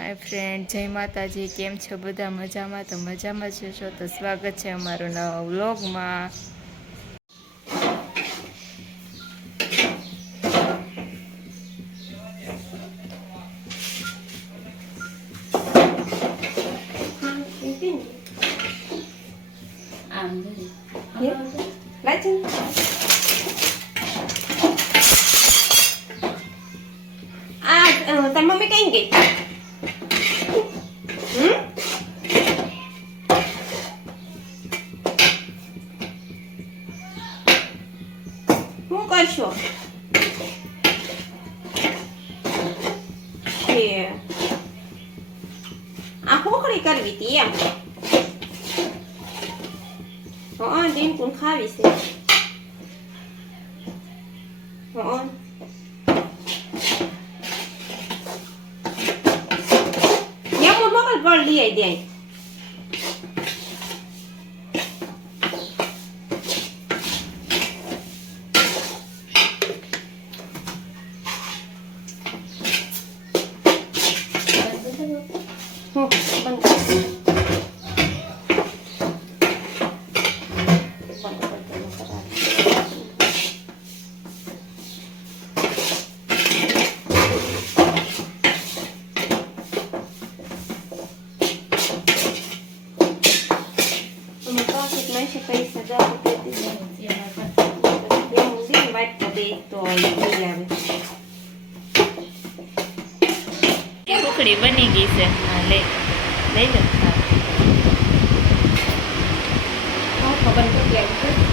હાય friend જય માતાજી કેમ છો બધા? મજામાં? તો મજામાં જ છો? તો સ્વાગત છે અમારું નવા વ્લોગમાં. આમ આ તારી મમ્મી કઈ ગઈ? આ ખોખડી કરવી હતી એમ હા ડીમકુન ખાવી છે હા મોકલ પણ લઈ આવી દે પૈસા દસ રૂપિયા દીધા. એમ તો લઈ આવે. ટુકડી બની ગઈ છે હા લે લઈ લો હા. હા, ખબર નથી આવી.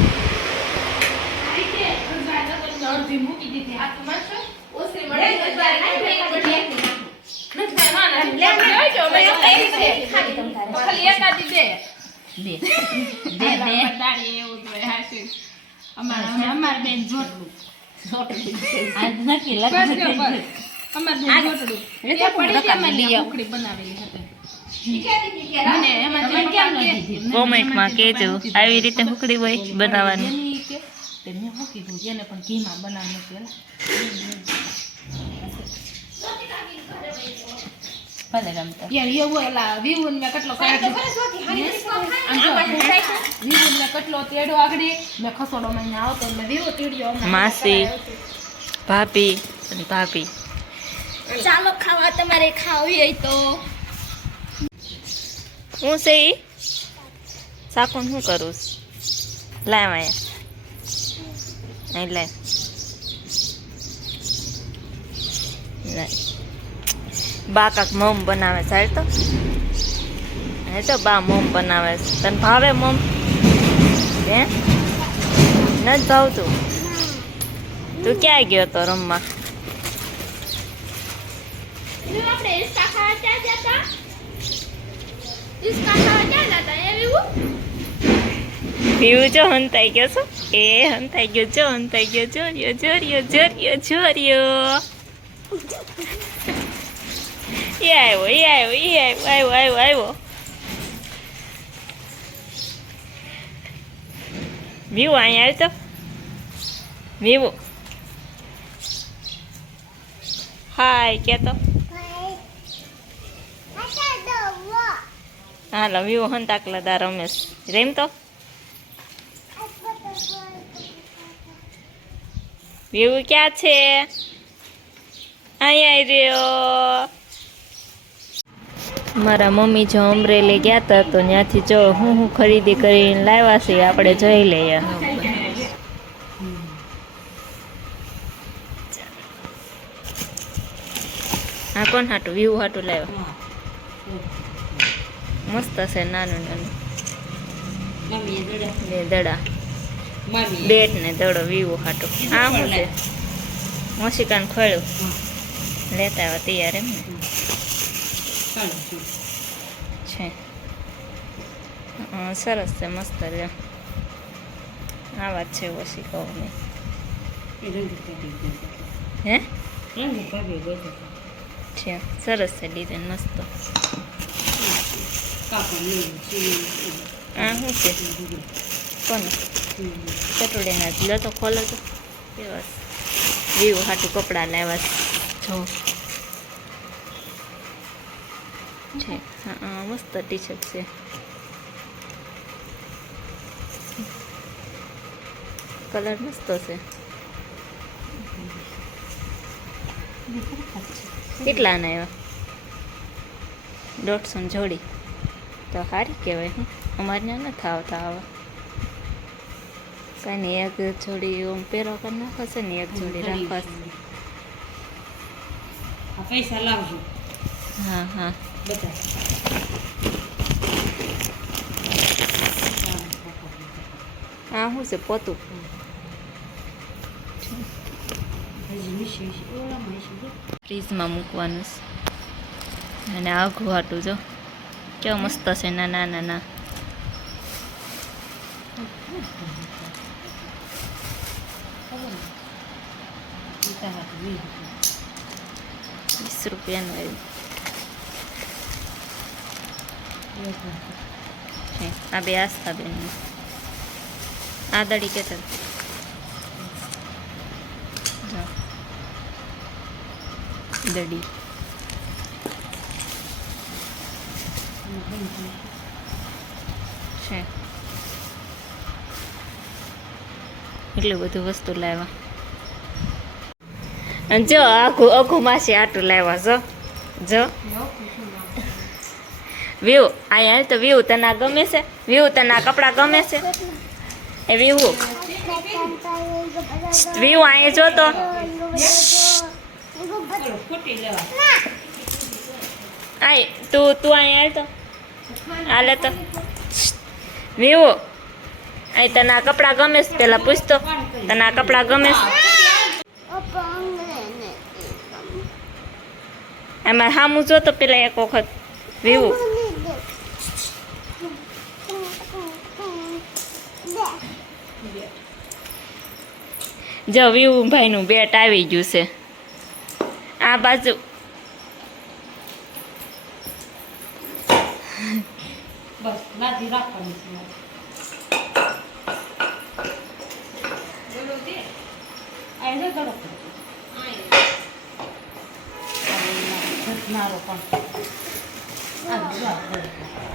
દે. દે, દે. અમાર બેન જોટલું આ નક્કી લગ્ન બનાવેલી હતી. મને એમાં તમે કેમ નથી દીધી? કોમેન્ટમાં કહેજો આવી રીતે હુકડી હોય બનાવવાની. એની કે તે મેં શું કીધું એને પણ ઘીમાં બનાવવાનું હતું ભલે ગમતા યાર એવું એલા વિવુન મેં કેટલો કાઢી વિવુન મેં કેટલો તેડો આગળ. મેં ખસોડો માં આવતો મેં વિવો તીડ્યો માસી. ભાભી અને ભાભી. ચાલો ખાવા તમારે ખાવી હોય તો. હું છે ઈ? સાકુન શું કરું? લાવ અહીંયા. અહીં લાવ લાવ. બા કાક મમ બનાવે છે. તો. હે તો બા મમ બનાવે છે. તને ભાવે મમ? હે? નથી ભાવતું. તું ક્યાં ગયો તો રમવા? જો પીવું જો હંતાઈ ગયો છો? એ હંતાઈ ગયો જો હંતાઈ ગયો જોર્યો જોર્યો જોર્યો જોર્યો એ આવ્યો એ આવ્યો એ આવ્યો આવ્યો આવ્યો આવ્યો. મીવું અહીંયા આવતો મીવું હાય, કેતો? હાલો મીવું હંતાકલા દા રમેશ. રેમ તો? વીવું ક્યાં છે? અહીંયા રહ્યો મારા મમ્મી જો અમરેલી ગયા હતા તો ત્યાંથી જો હું હું ખરીદી કરીને લાવ્યા છે આપણે જોઈ લઈએ. હા કોણ હાટું? વ્યૂ હાટું લાવ્યો. મસ્ત છે નાનું નાનું. દડા. બે દડા. બેટ ને દડો વીવો હાટું. આ શું છે મોશિકાન ખોળ્યું. લેતા આવ્યા તૈયાર એમ ને. છે. હં, સરસ છે મસ્ત છે. આ વાત છે એવો કાઢી હે. છે. સરસ છે ડિઝાઇન મસ્ત. આ શું છે? કોને? ચટુડીના લો તો ખોલો તો. કેવા વીવો હાટું કપડાં લાવ્યા છે જો. છે. હા મસ્ત ટી શર્ટ છે. કલર મસ્ત છે. કેટલાના એવા? દોઢસો જોડી. તો સારી કહેવાય હું. અમારે ત્યાં નથી આવતા આવા. કાંઈ નહીં એક જોડી ઓમ પહેરો કરી નાખશે ને એક જોડી રાખવાશે. પૈસા લાવજો. હા હા. બધા આ શું છે પોતું. ફ્રીજમાં મૂકવાનું છે. અને આઘું હાટું જો. કેવો મસ્ત છે નાના નાના. વીસ રૂપિયાનું આવ્યું એક હાથ. છે આ બે આસ્થા બેનનું આ દડી કે દડી. છે. એટલું બધું વસ્તુ લાવ્યા. જો આખું આખું માસી આટું લાવ્યા, જો. જો. વ્યૂ અહીંયા હાલ તો વ્યૂ તને ગમે છે, વ્યૂ તને કપડાં ગમે છે. એ વ્યૂ વ્યૂ અહીંયા જો તો આય, તું તું અહીંયા હાલ તો. હાલે તો. વ્યૂ. અહીં તને કપડાં ગમે છે પહેલાં પૂછતો તને આ કપડાં ગમે છે. એમાં સામું જો તો પેલા એક વખત. વ્યૂ. જો વ્યૂ ભાઈનું બેટ આવી ગયું છે. આ બાજુ.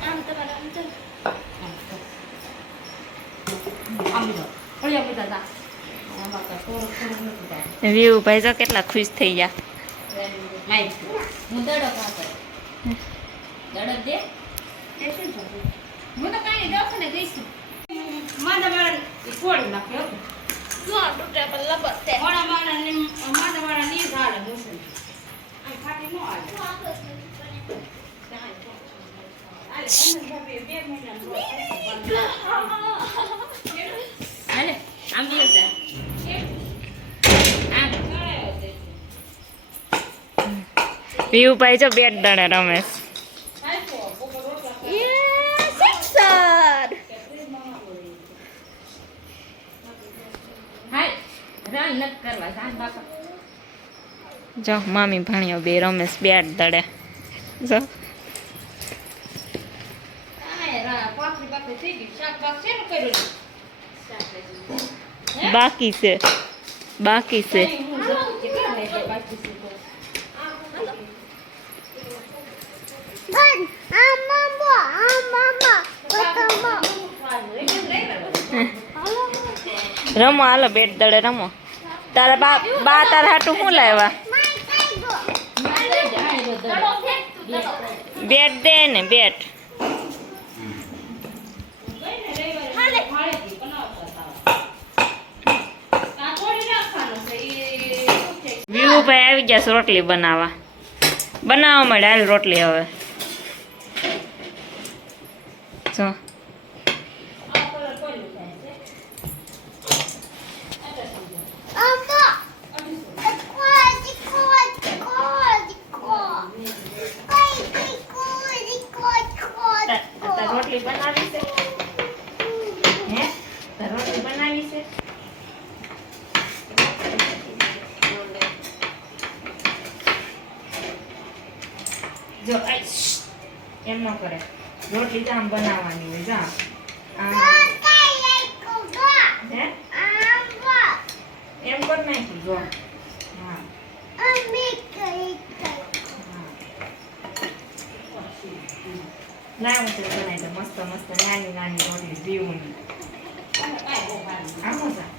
આમ તમારે આમ તો આમ તો. આમ તો તે તો તે ન ભાઈ કેટલા ખુશ થઈ ગયા આમ દિવસ જા આમ કરાયો છે. વ્યૂ ભાઈ જો બેટ દડે રમેશ જો મામી ભણ્યો બે રમેશ બેટ દડે. જો? બાકી છે? બાકી છે હું જોઉં કેટલા વાગ્યા બાકી છે તો. રમો, હાલો, બેટ દળે રમો. તારા બા બા તારા હાટું શું લાવ્યા? બેટ દે ને, બેટ? વ્યૂ ભાઈ આવી ગયા રોટલી બનાવવા. બનાવવા મળે હાલ રોટલી હવે. જો રોટલી બનાવી છે હે રોટલી બનાવી છે જો એમ ન કરે. રોટલી તો આમ બનાવવાની હોય જા. આમ. એમ કર નાખી જો. હા. હું. તો બનાવી દઉં મસ્ત મસ્ત નાની નાની રોટલી દીવની. આવો જા.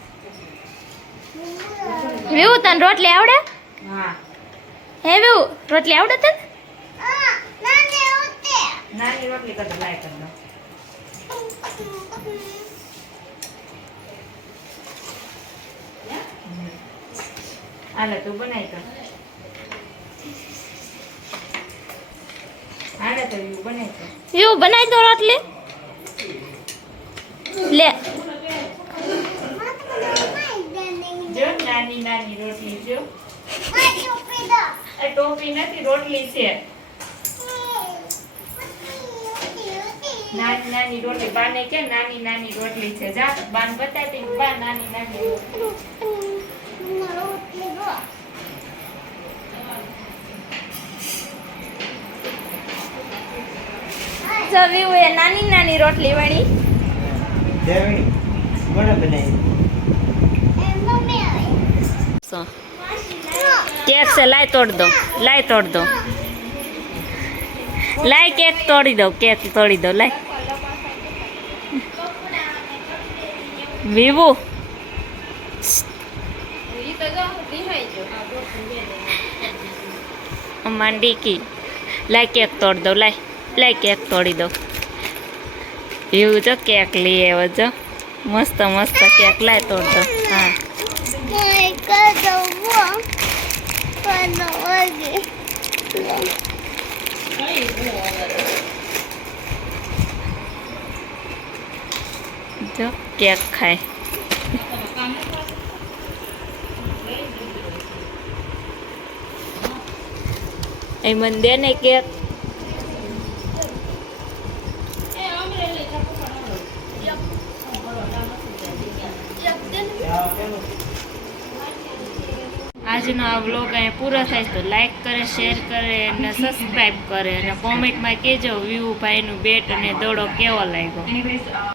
વિવું તને રોટલી આવડે? હા. હે વિવું રોટલી આવડે તને? નાની રોટલી કરતા લાય કરી દો. હાલે તું બનાવી કર. હાલે તો એવું બનાવી કર. બનાવી દો રોટલી. લે. જો નાની નાની રોટલી જો. એ ટોપી નથી રોટલી છે. નાની નાની રોટલી બાને કે નાની નાની રોટલી છે. જા બાન બતાવી બા નાની નાની એ નાની નાની રોટલી વણી. દેવણી કોણે બનાવી? કેક છે લાય તોડ દો લાય તોડ દો. લાય કેક તોડી દો કેક તોડી દો લાય. વિવો માંડી કી લાય કેક તોડી દો લાય. લાય કેક તોડી દો એવું જો કેક લઈ આવ્યો જો. મસ્ત મસ્ત કેક લાય તોડ દો હા. જો કેક ખાય. એ મને દે ને કેક આજનો આ વ્લોગ અહીંયા પૂરો થાય તો લાઈક કરે શેર કરે અને સબસ્ક્રાઈબ કરે અને કોમેન્ટમાં કહેજો વ્યૂ ભાઈનું બેટ અને દોડો કેવો લાગ્યો?